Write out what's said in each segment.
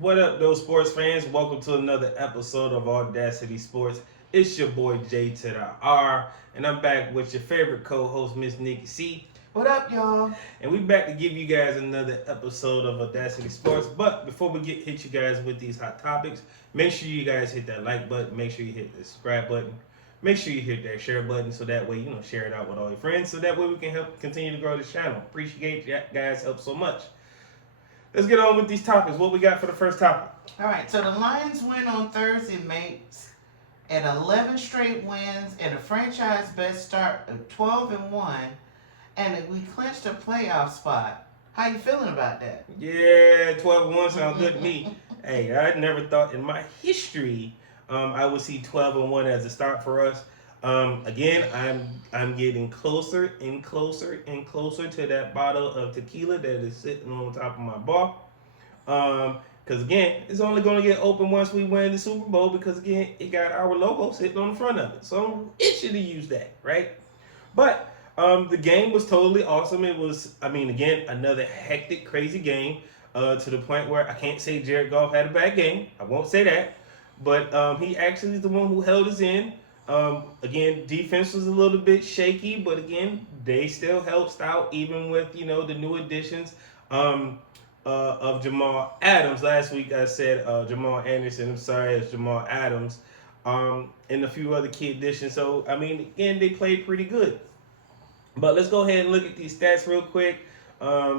What up, those sports fans? Welcome to another episode of AwwDacity Sports. It's your boy J2DaR, and I'm back with your favorite co-host, Miss NikkiC. What up, y'all? And we back to give you guys another episode of AwwDacity Sports. But before we hit you guys with these hot topics, make sure you guys hit that like button. Make sure you hit the subscribe button. Make sure you hit that share button so that way share it out with all your friends. So that way we can help continue to grow this channel. Appreciate you guys' help so much. Let's get on with these topics. What we got for the first topic? All right, so the Lions win on Thursday, mates, at 11 straight wins and a franchise best start of 12-1, and we clinched a playoff spot. How you feeling about that? Yeah, 12-1 sounds good to me. Hey, I never thought in my history I would see 12-1 as a start for us. Again, I'm getting closer and closer and closer to that bottle of tequila that is sitting on top of my bar. Because again, it's only going to get open once we win the Super Bowl because again, it got our logo sitting on the front of it. So I'm itching to use that, right? But the game was totally awesome. It was, again, another hectic, crazy game to the point where I can't say Jared Goff had a bad game. I won't say that. But he actually is the one who held us in. Again, defense was a little bit shaky, but again, they still held stout even with, the new additions of Jamal Adams. Last week I said Jamal Anderson. I'm sorry, it's Jamal Adams. And a few other key additions. So, again, they played pretty good. But let's go ahead and look at these stats real quick.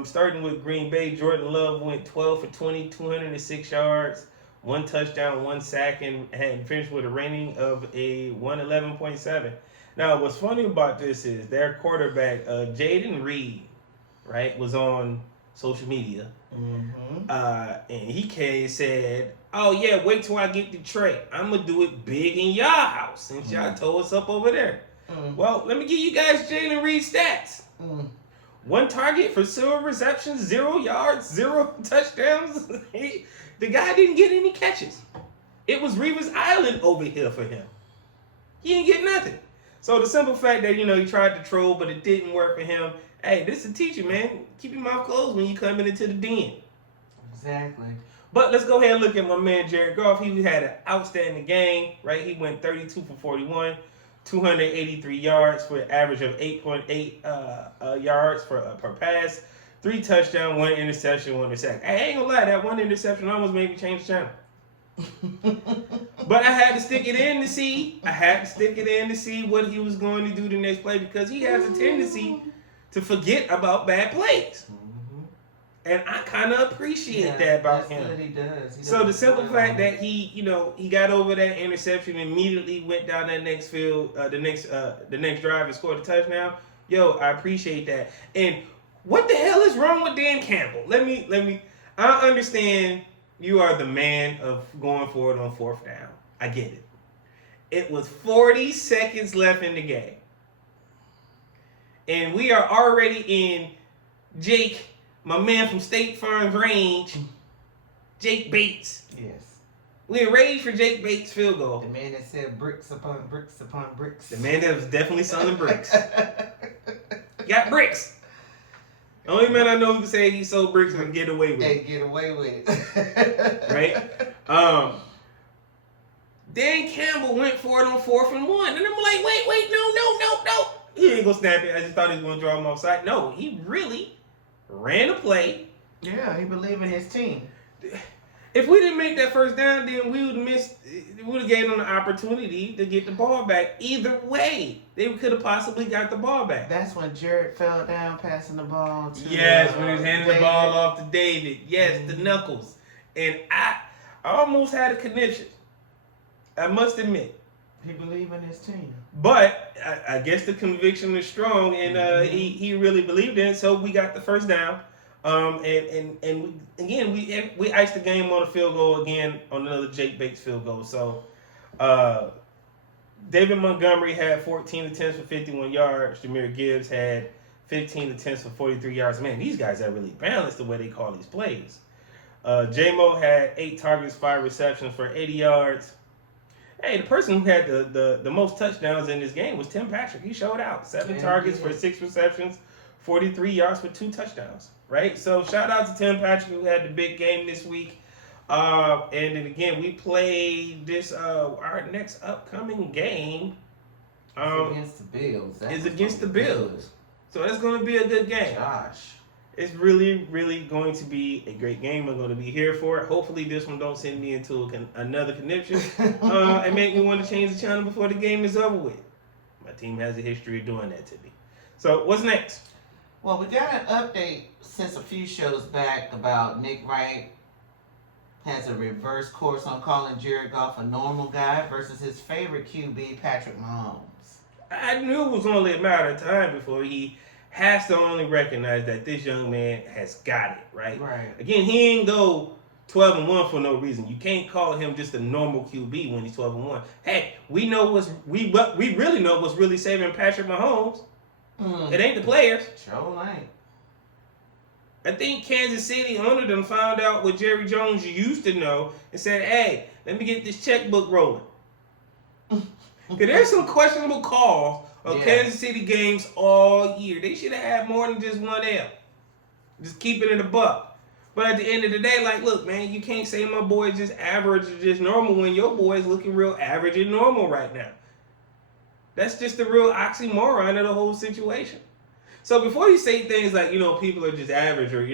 Starting with Green Bay, Jordan Love went 12 for 20, 206 yards. 1 touchdown, 1 sack, and finished with a rating of a 111.7. Now, what's funny about this is their quarterback, Jaden Reed, right, was on social media. Mm-hmm. And he said, oh, yeah, wait till I get Detroit. I'm going to do it big in y'all house since y'all told us up over there. Well, let me give you guys Jaden Reed's stats. 1 target for 0 receptions, 0 yards, 0 touchdowns. The guy didn't get any catches. It was Reeves Island over here for him. He didn't get nothing. So the simple fact that, he tried to troll, but it didn't work for him. Hey, this is a teacher, man. Keep your mouth closed when you come into the den. Exactly. But let's go ahead and look at my man, Jared Goff. He had an outstanding game, right? He went 32 for 41, 283 yards for an average of 8.8 yards per pass. 3 touchdowns, 1 interception, 1 sack. I ain't gonna lie, that 1 interception almost made me change the channel. But I had to stick it in to see. What he was going to do the next play because he has a tendency to forget about bad plays. And I kind of appreciate that about him. He does. So the simple fact that he got over that interception, immediately went down that next field, the next drive and scored a touchdown. Yo, I appreciate that. And what the hell is wrong with Dan Campbell? Let me. I understand you are the man of going for it on 4th down. I get it. It was 40 seconds left in the game. And we are already in Jake, my man from State Farm range, Jake Bates. Yes. We're ready for Jake Bates' field goal. The man that said bricks upon bricks upon bricks. The man that was definitely selling bricks. Got bricks. The only man I know who can say he sold bricks and get away with it. Hey, get away with it. Right? Dan Campbell went for it on 4th and 1. And I'm like, wait, no. He ain't gonna snap it. I just thought he was gonna draw him offside. No, he really ran a play. Yeah, he believed in his team. If we didn't make that 1st down, then we would have gave them the opportunity to get the ball back. Either way, they could have possibly got the ball back. That's when Jared fell down passing the ball to Yes, when he was handing the ball off to David. Yes, the knuckles. And I almost had a conniption. I must admit. He believed in his team. But I guess the conviction is strong, and he really believed in it, so we got the 1st down. We iced the game on a field goal again on another Jake Bates field goal. So David Montgomery had 14 attempts for 51 yards. Jahmyr Gibbs had 15 attempts for 43 yards. Man, these guys are really balanced the way they call these plays. J-Mo had 8 targets, 5 receptions for 80 yards. Hey, the person who had the most touchdowns in this game was Tim Patrick. He showed out. 7 targets for 6 receptions, 43 yards for 2 touchdowns. Right? So shout out to Tim Patrick who had the big game this week. And then again, we play this our next upcoming game. Against the Bills. Is against the Bills. So it's going to be a good game. Gosh. It's really, really going to be a great game. I'm going to be here for it. Hopefully this one don't send me into another conniption and make me want to change the channel before the game is over with. My team has a history of doing that to me. So what's next? Well, we got an update since a few shows back about Nick Wright has a reverse course on calling Jared Goff a normal guy versus his favorite QB, Patrick Mahomes. I knew it was only a matter of time before he has to only recognize that this young man has got it, right? Right. Again, he ain't go 12-1 for no reason. You can't call him just a normal QB when he's 12-1. Hey, we really know what's really saving Patrick Mahomes. It ain't the players. Sure ain't. I think Kansas City owner them found out what Jerry Jones used to know and said, hey, let me get this checkbook rolling. Because there's some questionable calls of Kansas City games all year. They should have had more than just one L. Just keep it in the buck. But at the end of the day, like, look, man, you can't say my boy just average or just normal when your boy is looking real average and normal right now. That's just the real oxymoron of the whole situation. So before you say things like, people are just average or,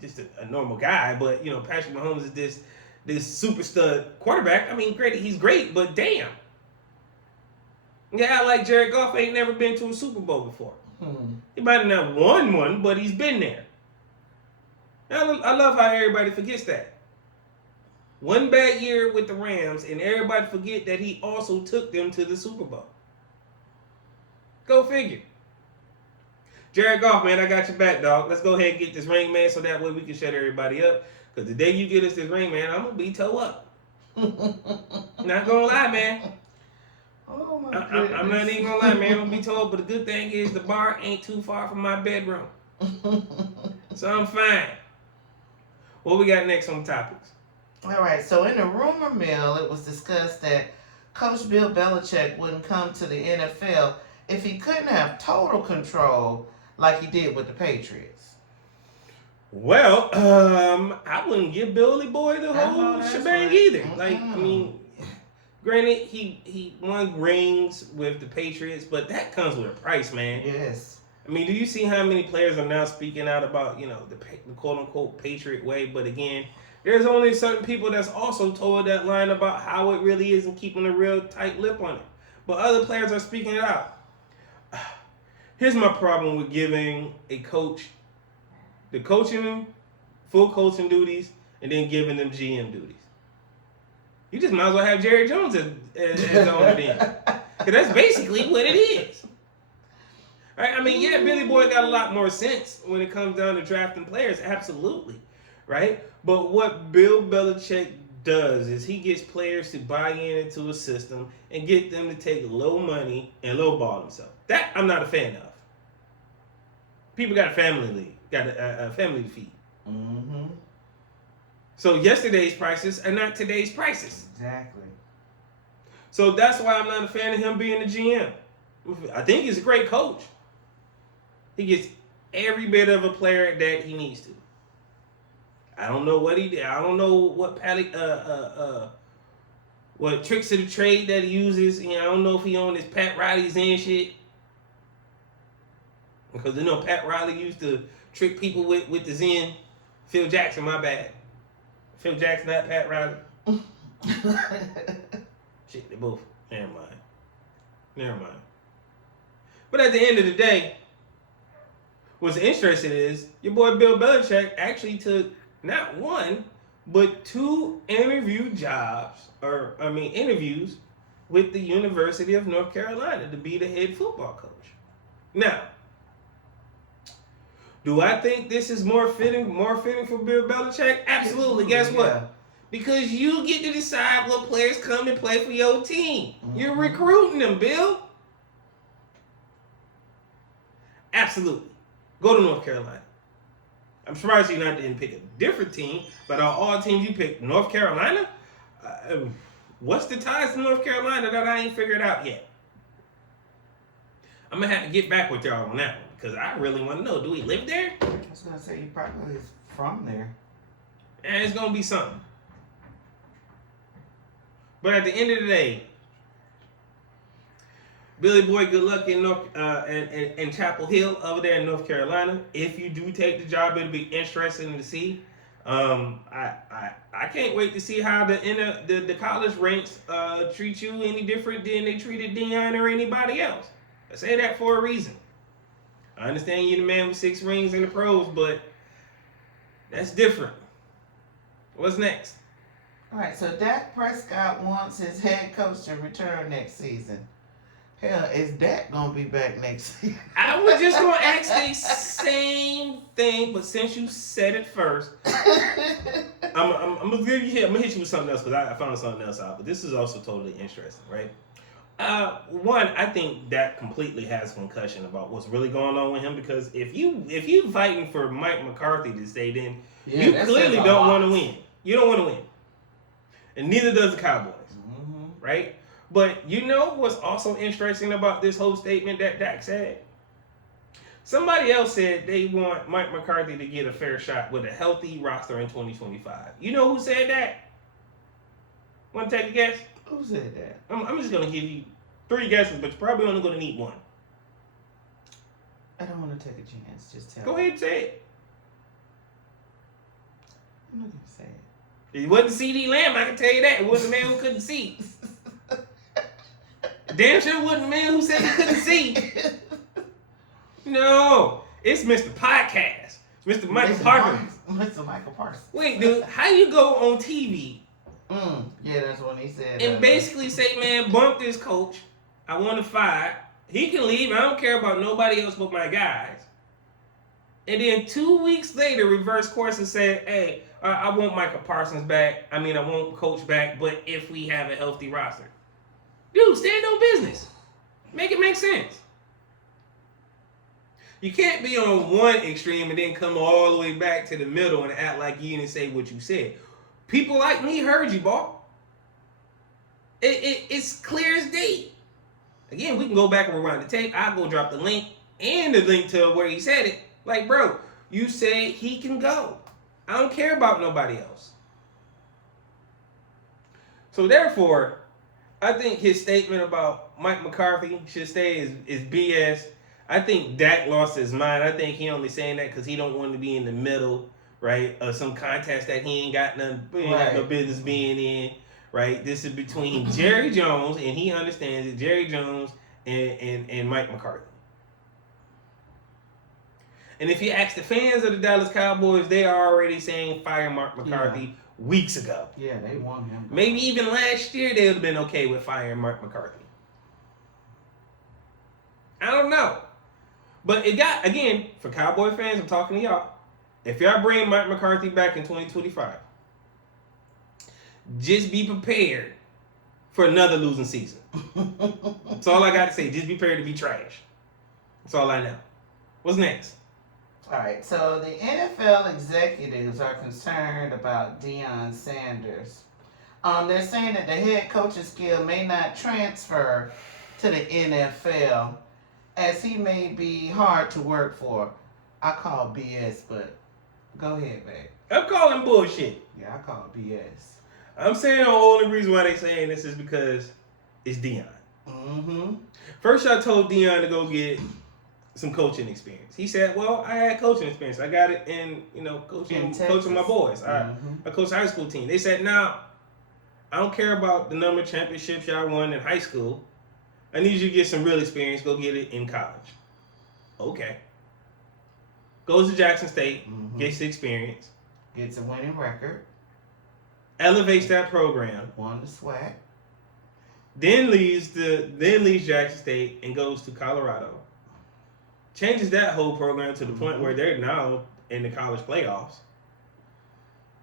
just a normal guy, but, Patrick Mahomes is this super stud quarterback. I mean, granted, he's great, but damn. Yeah, like Jared Goff ain't never been to a Super Bowl before. He might have not won one, but he's been there. I love how everybody forgets that. One bad year with the Rams, and everybody forget that he also took them to the Super Bowl. Go figure. Jared Goff, man, I got your back, dog. Let's go ahead and get this ring, man, so that way we can shut everybody up. Because the day you get us this ring, man, I'm going to be toe up. Not going to lie, man. Oh my goodness. I'm not even going to lie, man. I'm going to be toe up. But the good thing is the bar ain't too far from my bedroom. So I'm fine. What we got next on topics? All right, so in the rumor mill, it was discussed that Coach Bill Belichick wouldn't come to the NFL if he couldn't have total control like he did with the Patriots. Well, I wouldn't give Billy Boy the whole shebang either. Like, I mean, granted, he won rings with the Patriots, but that comes with a price, man. Yes. I mean, do you see how many players are now speaking out about, the quote-unquote Patriot way? But again, there's only certain people that's also told that line about how it really is and keeping a real tight lip on it. But other players are speaking it out. Here's my problem with giving a coach the full coaching duties, and then giving them GM duties. You just might as well have Jerry Jones as the owner then. Because that's basically what it is. Right? I mean, yeah, Billy Boy got a lot more sense when it comes down to drafting players, absolutely. Right? But what Bill Belichick does is he gets players to buy into a system and get them to take low money and lowball themselves. That I'm not a fan of. People got a family league, got a family to feed. Mm-hmm. So yesterday's prices are not today's prices. Exactly. So that's why I'm not a fan of him being the GM. I think he's a great coach. He gets every bit of a player that he needs to. I don't know what he did. I don't know what what tricks of the trade that he uses. I don't know if he on his Pat Riley's and shit. Because Pat Riley used to trick people with the Zen. Phil Jackson, my bad. Phil Jackson, not Pat Riley. Shit, they both. Never mind. But at the end of the day, what's interesting is your boy Bill Belichick actually took not one, but 2 interviews with the University of North Carolina to be the head football coach. Now, do I think this is more fitting for Bill Belichick? Absolutely. Guess what? Because you get to decide what players come and play for your team. Mm-hmm. You're recruiting them, Bill. Absolutely. Go to North Carolina. I'm surprised you didn't pick a different team, but on all teams you picked North Carolina? What's the ties to North Carolina that I ain't figured out yet? I'm going to have to get back with y'all on that one because I really want to know. Do he live there? I was going to say he probably is from there. And it's gonna be something. But at the end of the day, Billy Boy, good luck in in Chapel Hill over there in North Carolina. If you do take the job, it'll be interesting to see. I can't wait to see how the college ranks treat you any different than they treated Deion or anybody else. I say that for a reason. I understand you're the man with 6 rings in the pros, but that's different. What's next? All right, so Dak Prescott wants his head coach to return next season. Hell, is Dak gonna be back next season? I was just gonna ask the same thing, but since you said it first, I'm gonna hit you with something else because I found something else out. But this is also totally interesting, right? One, I think Dak completely has concussion about what's really going on with him because if you fighting for Mike McCarthy to stay, then you clearly don't want to win. You don't want to win, and neither does the Cowboys, right? But you know what's also interesting about this whole statement that Dak said? Somebody else said they want Mike McCarthy to get a fair shot with a healthy roster in 2025. You know who said that? Want to take a guess? Who said that? I'm just going to give you 3 guesses, but you're probably only going to need one. I don't want to take a chance. Just tell me. Go ahead and say it. I'm not going to say it. It wasn't C.D. Lamb, I can tell you that. It wasn't a man who couldn't see. Damn sure wasn't a man who said he couldn't see. No, it's Mr. Podcast. It's Mr. Michael Parsons. Mr. Michael Parsons. Wait, dude, how you go on TV? Yeah, that's what he said. And basically say, man, bump this coach. I want to fire. He can leave. I don't care about nobody else but my guys. And then 2 weeks later, reverse course and say, hey, I want Michael Parsons back. I mean, I want coach back, but if we have a healthy roster. Dude, stand on business. Make it make sense. You can't be on one extreme and then come all the way back to the middle and act like you didn't say what you said. People like me heard you, boy. It's clear as day. Again, we can go back and rewind the tape. I'll go drop the link and the link to where he said it. Like, bro, you said he can go. I don't care about nobody else. So therefore, I think his statement about Mike McCarthy should stay is BS. I think Dak lost his mind. I think he only saying that because he don't want to be in the middle, right, of some contest that he ain't got no business being in, right? This is between Jerry Jones, and he understands it, Jerry Jones and Mike McCarthy. And if you ask the fans of the Dallas Cowboys, they are already saying fire Mark McCarthy weeks ago. Yeah, they want him. Maybe even last year they would have been okay with firing Mark McCarthy. I don't know. But it got, again, for Cowboy fans, I'm talking to y'all. If y'all bring Mike McCarthy back in 2025, just be prepared for another losing season. That's all I got to say. Just be prepared to be trash. That's all I know. What's next? All right, so the NFL executives are concerned about Deion Sanders. They're saying that the head coaching skill may not transfer to the NFL as he may be hard to work for. I call BS, but go ahead, babe. I'm calling bullshit. Yeah, I call BS. I'm saying the only reason why they're saying this is because it's Deion. First, I told Deion to go get some coaching experience. He said, well, I had coaching experience. I got it in, coaching my boys. I coached high school team. They said, now, I don't care about the number of championships y'all won in high school. I need you to get some real experience. Go get it in college. Okay. Goes to Jackson State, gets the experience. Gets a winning record. Elevates that program. Won the SWAC. Then leaves Jackson State and goes to Colorado. Changes that whole program to the point where they're now in the college playoffs,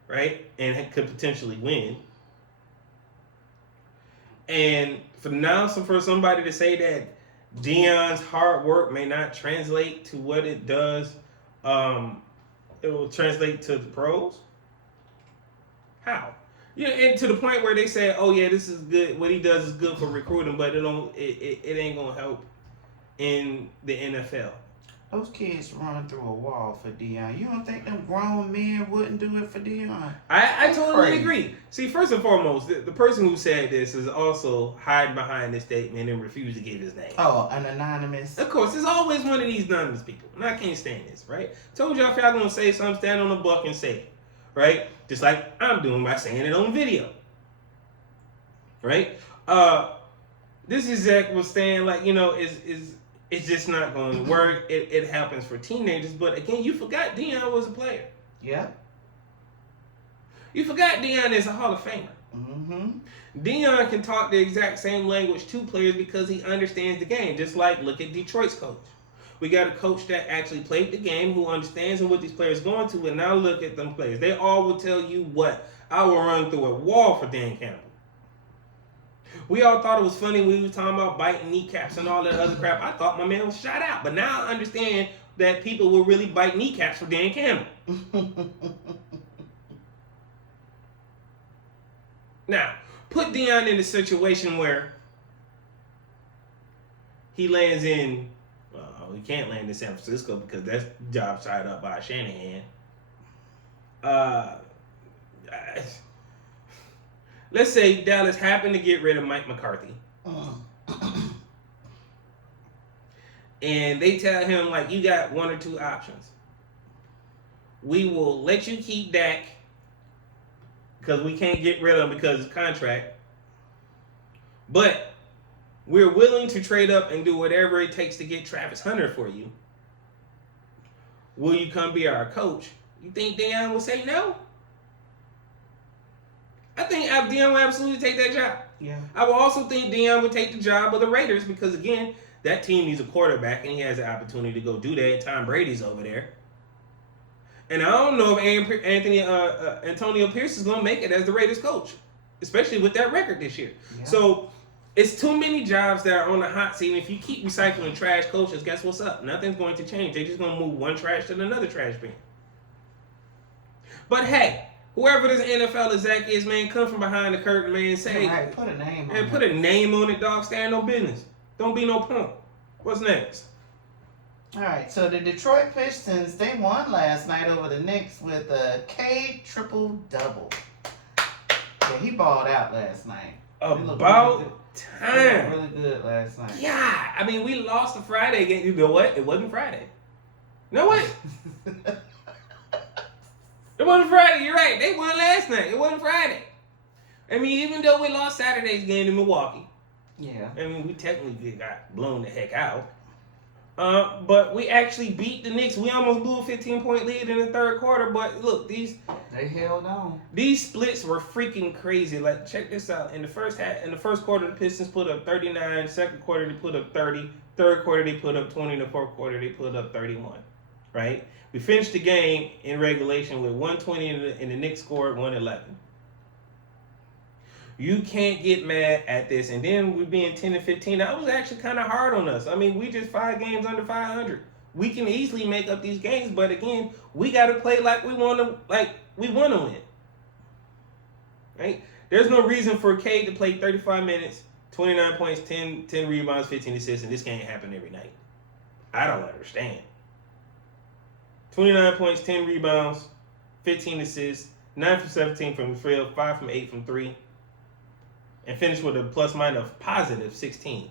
right? And could potentially win. And for somebody to say that Deion's hard work may not translate to what it does, it will translate to the pros. How? Yeah, and to the point where they say, "Oh yeah, this is good. What he does is good for recruiting, but it ain't gonna help in the NFL." Those kids run through a wall for Dion. You don't think them grown men wouldn't do it for Dion? I totally Crazy. agree. See, first and foremost, the person who said this is also hiding behind this statement and refused to give his name. Oh, an anonymous. Of course, there's always one of these anonymous people, and I can't stand this, right? Told y'all if y'all gonna say something, stand on the buck and say it, right? Just like I'm doing by saying it on video, right? This is Zach was saying, like, it's just not going to work. It happens for teenagers, but again, you forgot Dion was a player. Yeah. You forgot Dion is a Hall of Famer. Mm-hmm. Dion can talk the exact same language to players because he understands the game. Just like, look at Detroit's coach. We got a coach that actually played the game, who understands what these players are going to, and now look at them players. They all will tell you what, I will run through a wall for Dan Campbell. We all thought it was funny when we were talking about biting kneecaps and all that other crap. I thought my man was shot out. But now I understand that people will really bite kneecaps for Dan Campbell. Now, put Dion in a situation where he lands in, he can't land in San Francisco because that's job tied up by Shanahan. Let's say Dallas happened to get rid of Mike McCarthy. And they tell him, like, you got one or two options. We will let you keep Dak because we can't get rid of him because of his contract. But we're willing to trade up and do whatever it takes to get Travis Hunter for you. Will you come be our coach? You think Dion will say no? I think Dion will absolutely take that job. Yeah. I will also think Dion would take the job of the Raiders because, again, that team needs a quarterback and he has the opportunity to go do that. Tom Brady's over there. And I don't know if Antonio Pierce is going to make it as the Raiders coach, especially with that record this year. Yeah. So it's too many jobs that are on the hot seat. And if you keep recycling trash coaches, guess what's up? Nothing's going to change. They're just going to move one trash to another trash bin. But hey, whoever this NFL exec is, man, come from behind the curtain, man. Say, right, put a name on it. Put a name on it, dog. Stand no business. Don't be no punk. What's next? All right, so the Detroit Pistons, they won last night over the Knicks with a K triple-double. Yeah, he balled out last night. About time. Really good last night. Yeah, I mean, we lost the Friday game. You know what? It wasn't Friday. No way. It wasn't Friday. You're right. They won last night. It wasn't Friday. I mean, even though we lost Saturday's game in Milwaukee. Yeah. I mean, we technically got blown the heck out. But we actually beat the Knicks. We almost blew a 15-point lead in the third quarter. But look, they held on. These splits were freaking crazy. Like, check this out. In the first quarter, the Pistons put up 39. Second quarter, they put up 30. Third quarter, they put up 20. In the fourth quarter, they put up 31. Right? We finished the game in regulation with 120, and the Knicks scored 111. You can't get mad at this. And then we being 10 and 15. That was actually kind of hard on us. I mean, we just 5 games under 500. We can easily make up these games, but again, we got to play like we want to win. Right? There's no reason for Cade to play 35 minutes, 29 points, 10 rebounds, 15 assists, and this can't happen every night. I don't understand. 29 points, 10 rebounds, 15 assists, 9 from 17 from the field, 5 from 8 from 3. And finish with a plus minus of positive 16.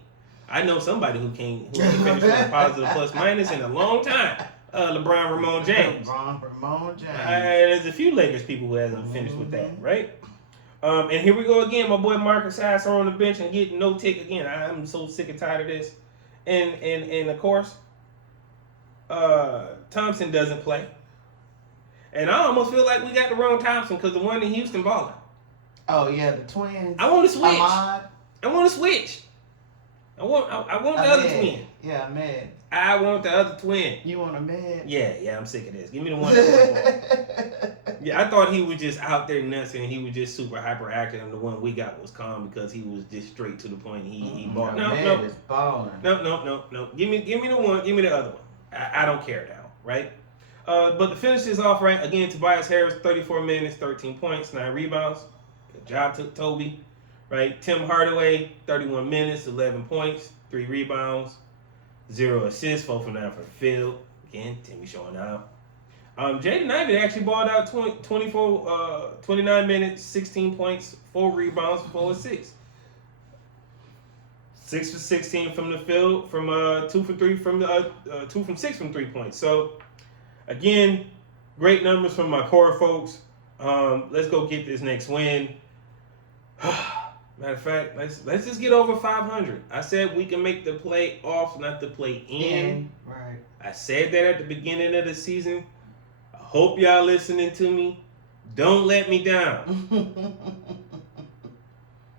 I know somebody who can finish with a positive plus minus in a long time. LeBron Ramon James. There's a few Lakers people who hasn't finished with that, right? And here we go again. My boy Marcus Sasser on the bench and getting no tick again. I'm so sick and tired of this. And of course, Thompson doesn't play. And I almost feel like we got the wrong Thompson because the one in Houston balling. Oh yeah, the twins. I want to switch. Ahmad. I want to switch. I want the other twin. Yeah, Ahmed. I want the other twin. You want Ahmed? Yeah, I'm sick of this. Give me the one. Yeah, I thought he was just out there nuts and he was just super hyperactive, and the one we got was calm because he was just straight to the point. He balled. No. Is balling. No. Give me the one. Give me the other one. I don't care now, right? But the finish is off right again. Tobias Harris, 34 minutes, 13 points, 9 rebounds. Good job to Toby, right? Tim Hardaway, 31 minutes, 11 points, 3 rebounds, 0 assists, 4 from 9 from the field. Again, Timmy showing out. Jaden Ivey actually balled out 29 minutes, 16 points, 4 rebounds, 4 assists. 6 for 16 from the field, from 2 for 3 from 2 from 6 from 3 points. So again, great numbers from my core folks. Let's go get this next win. Matter of fact, let's just get over 500. I said we can make the playoffs, not the play in. Right. I said that at the beginning of the season. I hope y'all listening to me. Don't let me down.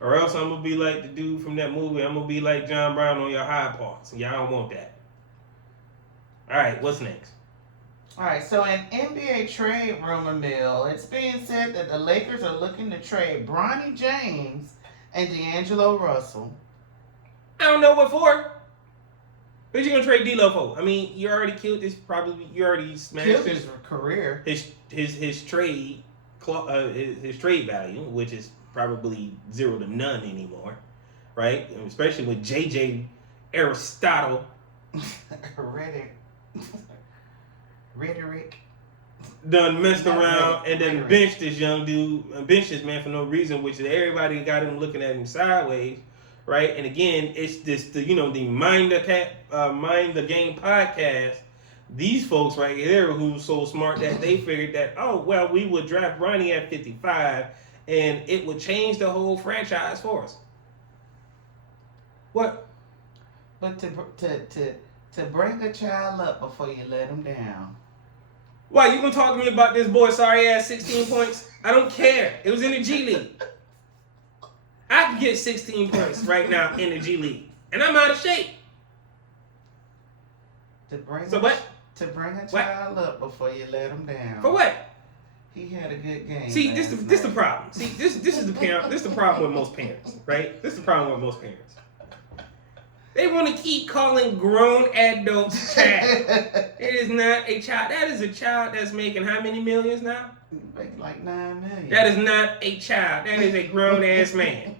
Or else I'm going to be like the dude from that movie. I'm going to be like John Brown on your high parts. And y'all don't want that. All right, what's next? All right, so in NBA trade rumor mill, it's being said that the Lakers are looking to trade Bronny James and D'Angelo Russell. I don't know what for. What you gonna trade D-Lo for? I mean, you already killed this. Probably you already smashed Killed his career. His trade value, which is probably 0 to none anymore, right? And especially with JJ Aristotle. Rhetoric. Done messed around and then benched this young dude, benched this man for no reason, which everybody got him looking at him sideways, right? And again, it's this the Mind the Game podcast. These folks right here who's so smart that they figured that, oh well, we would draft Bronny at 55 and it would change the whole franchise for us. What? But to bring a child up before you let him down. Why, you gonna talk to me about this boy sorry ass 16 points? I don't care. It was in the G League. I can get 16 points right now in the G League. And I'm out of shape. To bring a child up before you let him down. For what? He had a good game. See, this the problem. See, this is the problem with most parents, right? This is the problem with most parents. They want to keep calling grown adults child. It is not a child. That is a child that's making how many millions now? Making like 9 million. That is not a child. That is a grown ass man.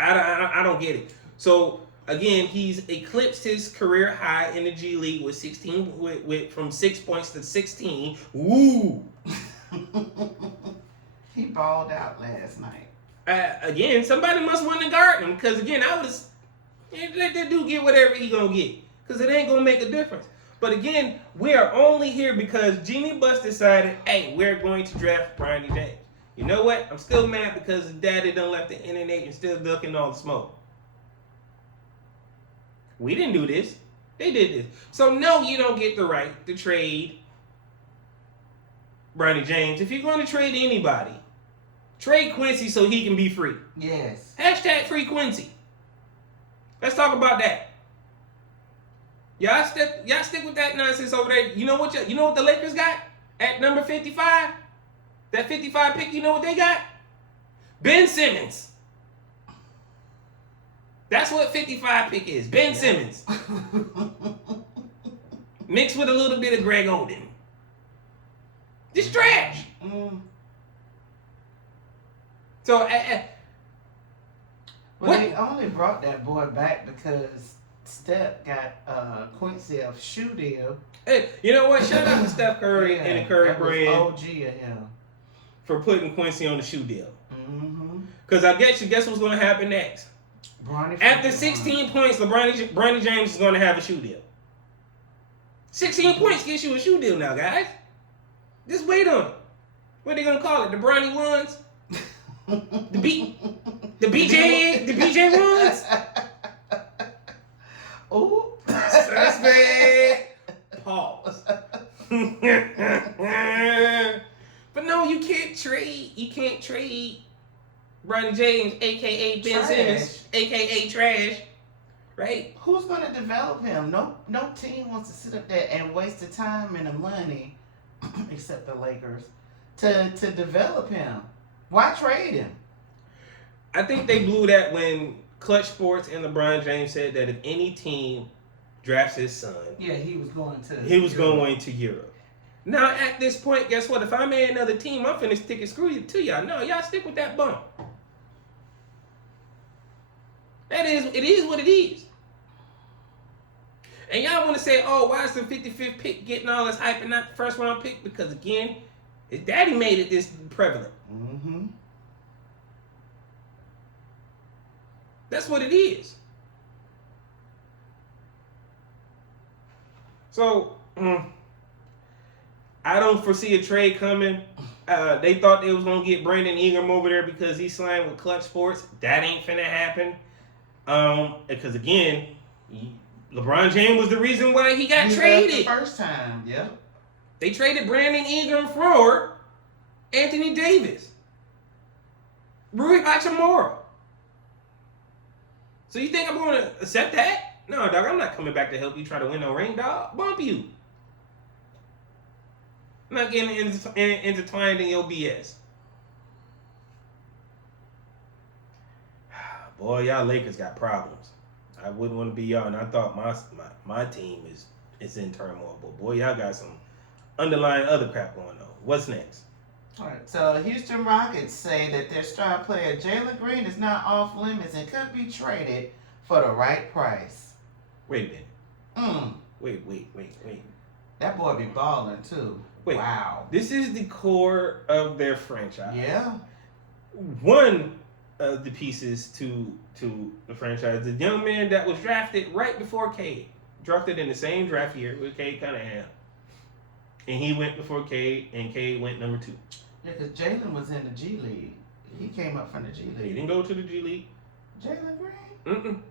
I don't get it. So again, he's eclipsed his career high in the G League with 16 from 6 points to 16. Woo! He balled out last night. Again, somebody must want to guard him because again, let that dude get whatever he gonna get because it ain't gonna make a difference. But again, we are only here because Jeannie Buss decided, hey, we're going to draft Bronny James. You know what? I'm still mad because his daddy done left the internet and still ducking all the smoke. We didn't do this. They did this. So no, you don't get the right to trade Bronny James. If you're going to trade anybody, trade Quincy so he can be free. Yes. Hashtag free Quincy. Let's talk about that. Y'all stick with that nonsense over there. You know what the Lakers got at number 55? That 55 pick, you know what they got? Ben Simmons. That's what 55 pick is. Ben Simmons. Mixed with a little bit of Greg Oden. Just trash. So, they only brought that boy back because Steph got Quincy a shoe deal. Hey, you know what? Shout out to Steph Curry and the Curry brand OG of him for putting Quincy on the shoe deal. Mm-hmm. Because I guess what's going to happen next? After 16 points, Bronny James is going to have a shoe deal. 16 points gets you a shoe deal now, guys. Just wait on it. What are they going to call it? The Bronny ones? The BJ ones? Ooh. Suspect. Pause. But no, you can't trade Bronny James, aka Ben Simmons, aka trash. Right? Who's gonna develop him? No team wants to sit up there and waste the time and the money, except the Lakers, to develop him. Why trade him? I think they blew that when Clutch Sports and LeBron James said that if any team drafts his son, he was going to Europe. Now at this point, guess what? If I'm in another team, I'm finna stick and screw you to y'all. No, y'all stick with that bump. It is what it is. And y'all want to say, oh, why is the 55th pick getting all this hype and not the first round pick? Because again, his daddy made it this prevalent. Mm-hmm. That's what it is. So, I don't foresee a trade coming. They thought they was gonna get Brandon Ingram over there because he signed with Clutch Sports. That ain't finna happen. Because again, LeBron James was the reason why he got traded. The first time, yeah. They traded Brandon Ingram for Anthony Davis, Rui Hachimura. So you think I'm going to accept that? No, dog. I'm not coming back to help you try to win no ring, dog. Bump you. I'm not getting intertwined in your BS. Boy, y'all Lakers got problems. I wouldn't want to be y'all, and I thought my team is in turmoil. But boy, y'all got some underlying other crap going on. What's next? All right, so Houston Rockets say that their star player Jalen Green is not off limits and could be traded for the right price. Wait a minute. Wait. That boy be balling too. Wait. Wow. This is the core of their franchise. Yeah. One of the pieces to the franchise, the young man that was drafted right before Cade, drafted in the same draft year with Cade Cunningham. And he went before Cade, and Cade went number 2. Yeah, because Jalen was in the G League. He came up from the G He League. didn't go to the G League. Jalen Green?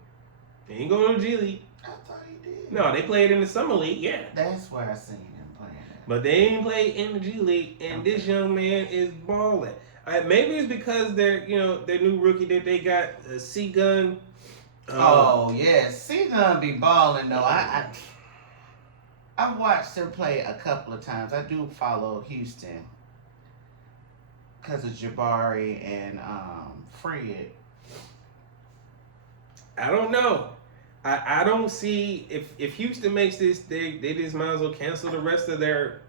He didn't go to the G League. I thought he did. No, they played in the Summer League, yeah. That's where I seen him playing at. But they didn't play in the G League, and this young man is balling. Maybe it's because their new rookie that they got, C-Gun. Oh, yeah. C-Gun be balling, though. I've watched him play a couple of times. I do follow Houston because of Jabari and Fred. I don't know. I don't see if Houston makes this, they just might as well cancel the rest of their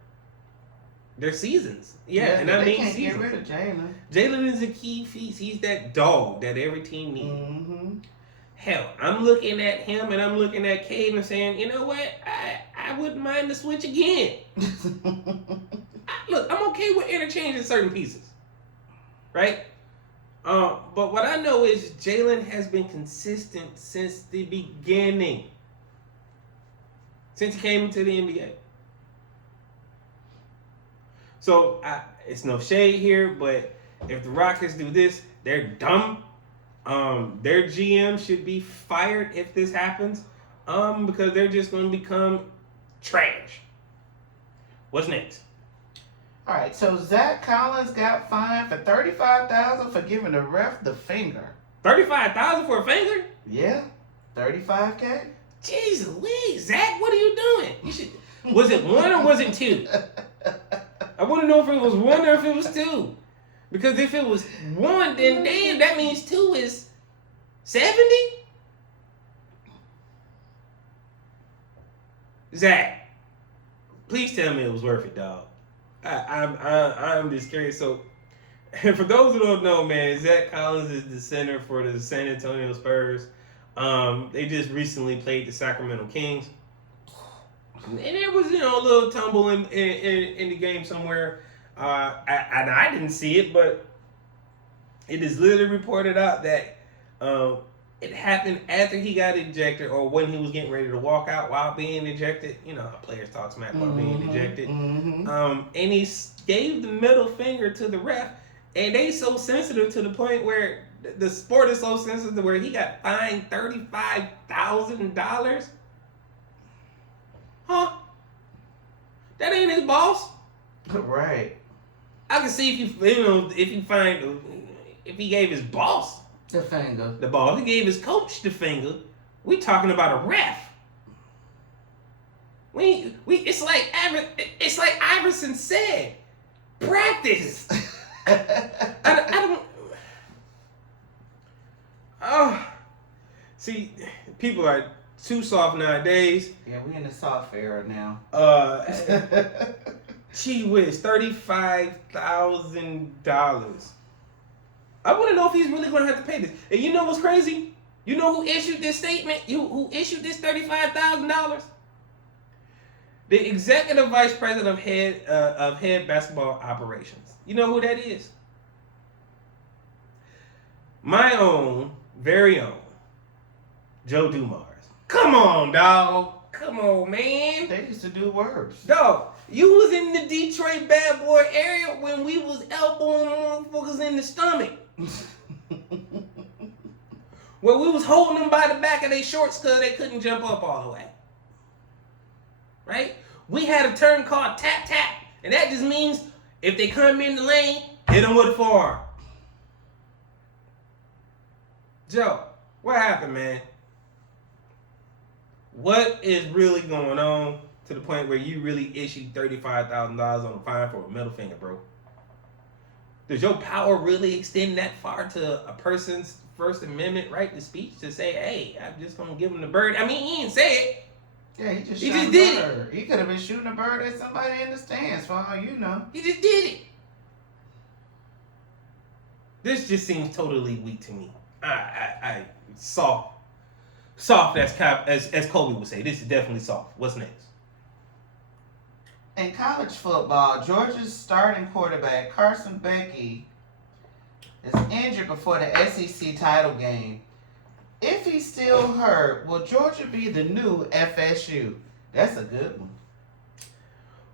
seasons. Yeah, and I they mean can't seasons. get rid of Jalen. Jalen is a key piece. He's that dog that every team needs. Mm-hmm. Hell, I'm looking at him and I'm looking at Cade and saying, you know what? I wouldn't mind the switch again. Look, I'm okay with interchanging certain pieces, right? But what I know is Jalen has been consistent since the beginning. Since he came into the NBA. So, it's no shade here, but if the Rockets do this, they're dumb. Their GM should be fired if this happens. Because they're just going to become trash. What's next? All right, so Zach Collins got fined for $35,000 for giving the ref the finger. $35,000 for a finger? Yeah, $35K. Jeez Louise, Zach, what are you doing? Was it 1 or was it 2? I want to know if it was 1 or if it was 2. Because if it was 1, then damn, that means 2 is 70? Zach, please tell me it was worth it, dog. I'm just curious. So, for those who don't know, man, Zach Collins is the center for the San Antonio Spurs. They just recently played the Sacramento Kings. And there was, a little tumble in the game somewhere. I didn't see it, but it is literally reported out that it happened after he got ejected or when he was getting ready to walk out while being ejected. You know how players talk smack while being ejected. Mm-hmm. And he gave the middle finger to the ref, and they so sensitive to the point where the sport is so sensitive where he got fined $35,000. Huh? That ain't his boss. Right. I can see if he gave his boss The finger. the ball, he gave his coach the finger. We talking about a ref. It's like Iverson said, practice. I don't. Oh, see, people are too soft nowadays. Yeah, we in the soft era now. Gee whiz, $35,000. I want to know if he's really going to have to pay this. And you know what's crazy? You know who issued this statement? Who issued this $35,000? The executive vice president of head basketball operations. You know who that is? My own, very own, Joe Dumars. Come on, dog. Come on, man. They used to do worse. Dog, you was in the Detroit bad boy area when we was elbowing motherfuckers in the stomach. Where we was holding them by the back of their shorts because they couldn't jump up all the way. Right? We had a term called tap tap. And that just means if they come in the lane, hit them with a forearm. Joe, what happened, man? What is really going on to the point where you really issued $35,000 on a fine for a middle finger, bro? Does your power really extend that far to a person's First Amendment right to speech to say, hey, I'm just going to give him the bird? I mean, he didn't say it. Yeah, he just did it. He could have been shooting a bird at somebody in the stands, for all you know. He just did it. This just seems totally weak to me. I soft as Kobe would say. This is definitely soft. What's next? In college football, Georgia's starting quarterback Carson Beckey is injured before the SEC title game. If he's still hurt, will Georgia be the new FSU? That's a good one.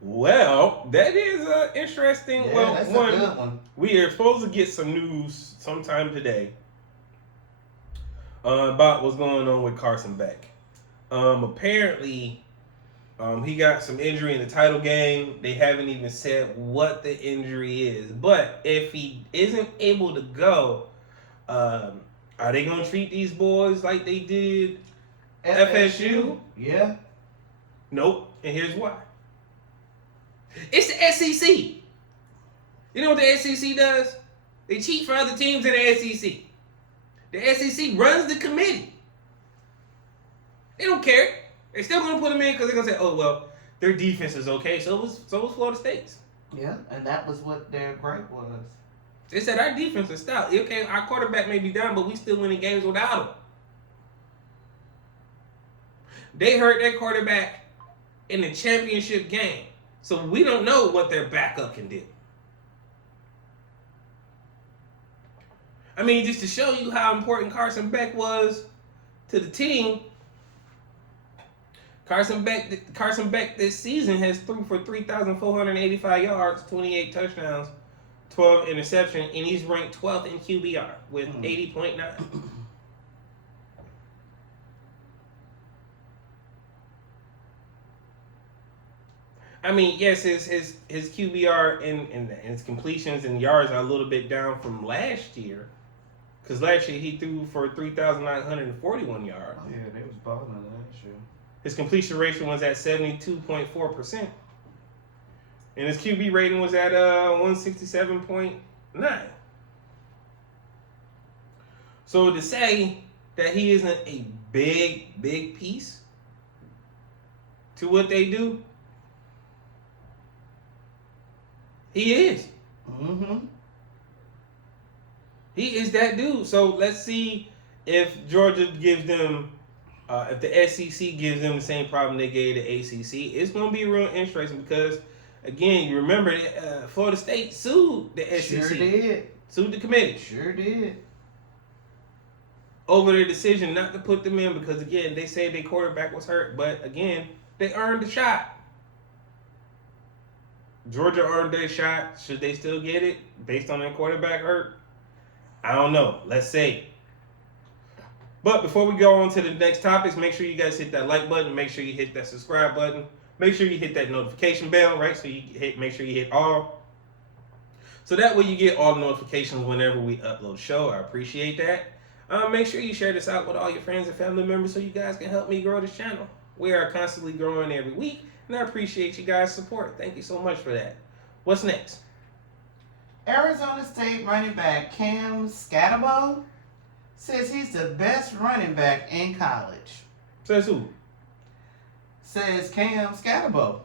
Well, that is interesting. Yeah, well, that's a good one. We are supposed to get some news sometime today about what's going on with Carson Beck. Apparently, he got some injury in the title game. They haven't even said what the injury is. But if he isn't able to go, are they going to treat these boys like they did FSU? Yeah. Nope. And here's why. It's the SEC. You know what the SEC does? They cheat for other teams in the SEC. The SEC runs the committee. They don't care. They're still going to put them in because they're going to say, oh, well, their defense is okay. So was Florida State's. Yeah, and that was what their gripe was. They said our defense is stout. Okay, our quarterback may be down, but we still winning games without him. They hurt their quarterback in the championship game. So we don't know what their backup can do. I mean, just to show you how important Carson Beck was to the team, Carson Beck this season has threw for 3,485 yards, 28 touchdowns, 12 interceptions, and he's ranked 12th in QBR with 80.9. I mean, yes, his QBR and his completions and yards are a little bit down from last year. Because last year he threw for 3,941 yards. Oh, yeah, they was balling last year. His completion ratio was at 72.4%. And his QB rating was at 167.9. So to say that he isn't a big piece to what they do, he is. Mm-hmm. He is that dude. So let's see if Georgia gives them, if the SEC gives them the same problem they gave the ACC. It's going to be real interesting because, again, you remember Florida State sued the SEC. Sure did. Sued the committee. Sure did. Over their decision not to put them in because, again, they said their quarterback was hurt. But, again, they earned the shot. Georgia earned their shot. Should they still get it based on their quarterback hurt? I don't know. Let's see. But before we go on to the next topics, make sure you guys hit that like button. Make sure you hit that subscribe button. Make sure you hit that notification bell, right? So make sure you hit all. So that way you get all the notifications whenever we upload a show. I appreciate that. Make sure you share this out with all your friends and family members so you guys can help me grow this channel. We are constantly growing every week, and I appreciate you guys' support. Thank you so much for that. What's next? Arizona State running back Cam Scatterbo says he's the best running back in college. Says who? Says Cam Scatterbo.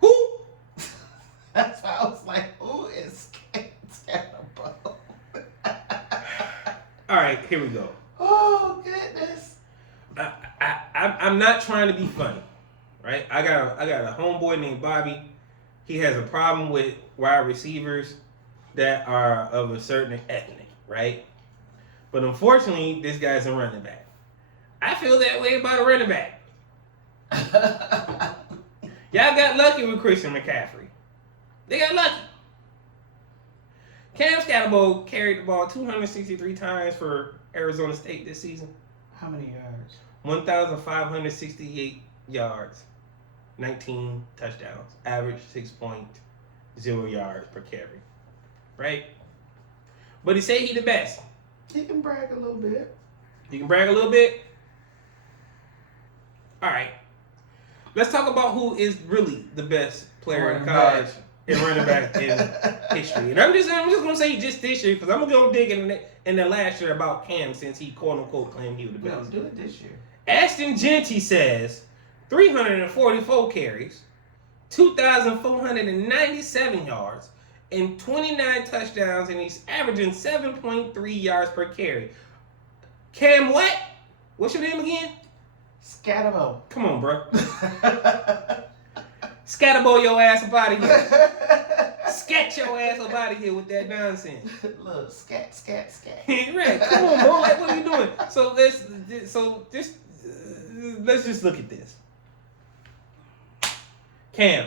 Who? That's why I was like, who is Cam Scatterbo? All right, here we go. Oh, goodness. I'm not trying to be funny, right? I got a homeboy named Bobby. He has a problem with wide receivers that are of a certain ethnic, right? But unfortunately, this guy's a running back. I feel that way about a running back. Y'all got lucky with Christian McCaffrey. They got lucky. Cam Scatterbo carried the ball 263 times for Arizona State this season. How many yards? 1,568 yards, 19 touchdowns, average 6.0 yards per carry. Right? But he say he the best. He can brag a little bit. You can brag a little bit? All right. Let's talk about who is really the best player in college and running back in history. And I'm just gonna say just this year because I'm gonna go dig in the last year about Cam since he quote unquote claimed he was the We'll best. do it this year. Ashton Genty says 344 carries, 2,497 yards, and 29 touchdowns, and he's averaging 7.3 yards per carry. Cam what? What's your name again? Scatterbo. Come on, bro. Scatterbo your ass up out of here. Scat your ass up out of here with that nonsense. Look, scat. Right. Come on, bro. Like, what are you doing? So let's just look at this. Cam,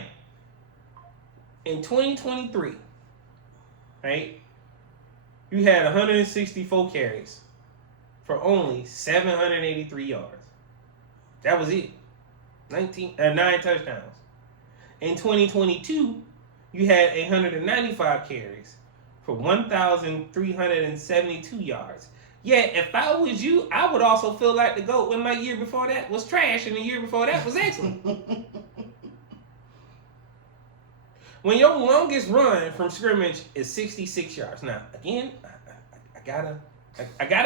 in 2023, right? You had 164 carries for only 783 yards. That was it. 9 touchdowns. In 2022, you had 195 carries for 1,372 yards. Yet, if I was you, I would also feel like the GOAT when my year before that was trash and the year before that was excellent. When your longest run from scrimmage is 66 yards. Now, again, I gotta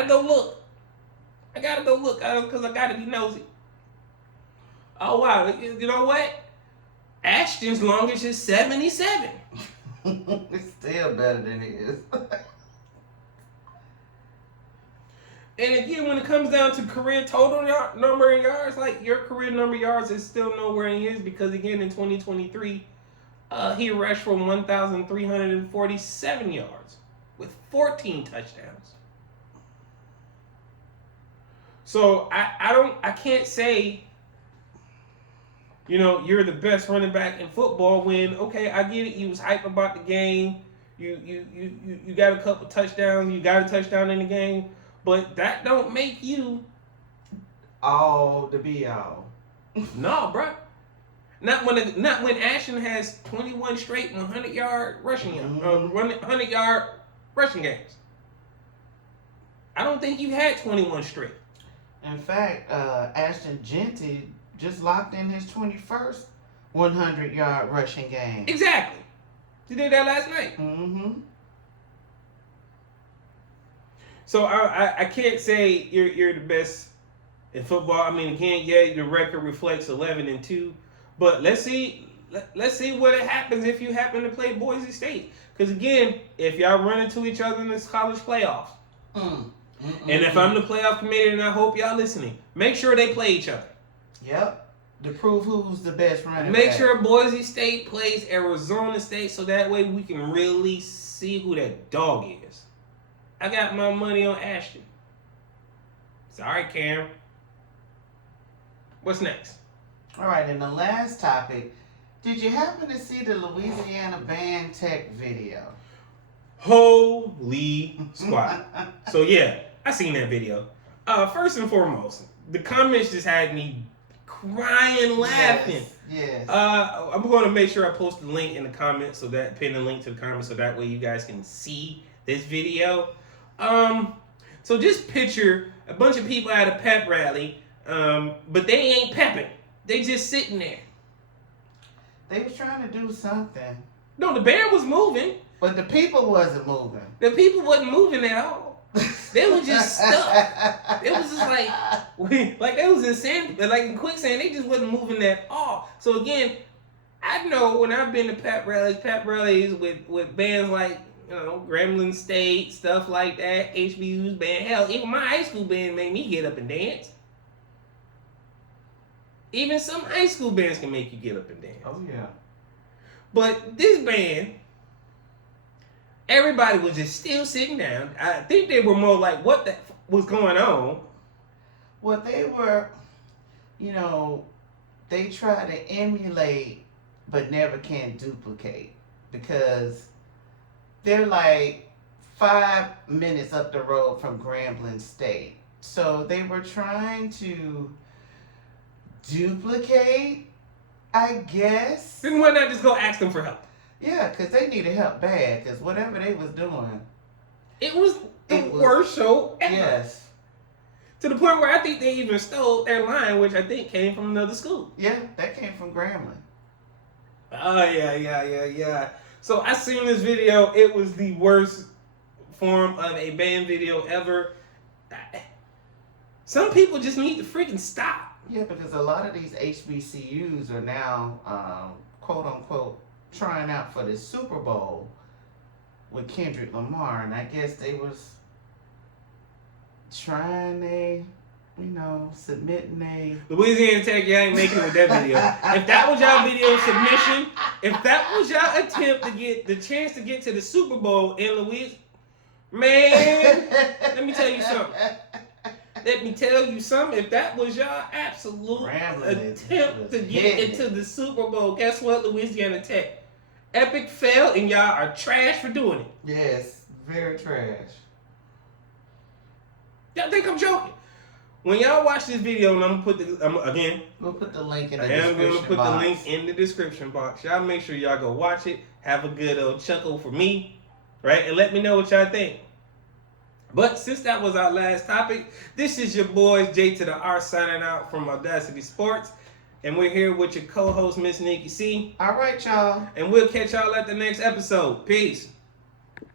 go look. I gotta go look because I gotta be nosy. Oh, wow. You know what? Ashton's longest is 77. It's still better than it is. And again, when it comes down to career total number of yards, like your career number of yards is still nowhere in his because, again, in 2023, he rushed for 1,347 yards with 14 touchdowns. So I can't say, you're the best running back in football when, okay, I get it, you was hype about the game, you got a couple touchdowns, you got a touchdown in the game, but that don't make you all the be all. No, bro. Not when Ashton has 21 straight 100-yard rushing 100-yard rushing games. I don't think you had 21 straight. In fact, Ashton Genty just locked in his 21st 100-yard rushing game. Exactly. He did that last night. Mm-hmm. So I can't say you're the best in football. I mean, again, yeah, the record reflects 11-2, but let's see what happens if you happen to play Boise State. Because again, if y'all run into each other in this college playoffs, and if I'm the playoff committee, and I hope y'all listening, make sure they play each other. Yep. To prove who's the best running Make back. sure Boise State plays Arizona State so that way we can really see who that dog is. I got my money on Ashton. Sorry, Cam. What's next? All right, and the last topic. Did you happen to see the Louisiana Band Tech video? Holy squat. So yeah, I seen that video. First and foremost, the comments just had me crying, laughing. Yes. I'm going to make sure I post the link in the comments pin the link to the comments so that way you guys can see this video. So just picture a bunch of people at a pep rally, but they ain't pepping. They just sitting there. They was trying to do something. No, the band was moving. But the people wasn't moving. The people wasn't moving at all. They were just stuck. It was just like they was in sand, like in quicksand. They just wasn't moving at all. So again, I know when I've been to pep rallies with bands like Gremlin State, stuff like that, HBU's band. Hell, even my high school band made me get up and dance. Even some high school bands can make you get up and dance. Oh yeah. But this band, everybody was just still sitting down. I think they were more like, what the was going on? Well, they were, they try to emulate, but never can duplicate because they're like 5 minutes up the road from Grambling State. So they were trying to duplicate, I guess. Then why not just go ask them for help? Yeah, because they needed help bad, because whatever they was doing. It was the worst show ever. Yes. To the point where I think they even stole their line, which I think came from another school. Yeah, that came from Grambling. Oh, yeah. So I seen this video. It was the worst form of a band video ever. Some people just need to freaking stop. Yeah, because a lot of these HBCUs are now, quote unquote, trying out for the Super Bowl with Kendrick Lamar, and I guess they was trying submitting a Louisiana Tech, y'all ain't making it with that video. If that was y'all video submission, if that was y'all attempt to get the chance to get to the Super Bowl in Louisiana, man, let me tell you something. If that was y'all absolute attempt to get into the Super Bowl, guess what, Louisiana Tech? Epic fail, and y'all are trash for doing it. Yes, very trash. Y'all think I'm joking? When y'all watch this video, and we'll put the link in the description box. I'm going to put the link in the description box. Y'all make sure y'all go watch it. Have a good old chuckle for me, right? And let me know what y'all think. But since that was our last topic, this is your boys J2DaR signing out from AwwDacity Sports. And we're here with your co-host, Miss NikkiC. All right, y'all. And we'll catch y'all at the next episode. Peace.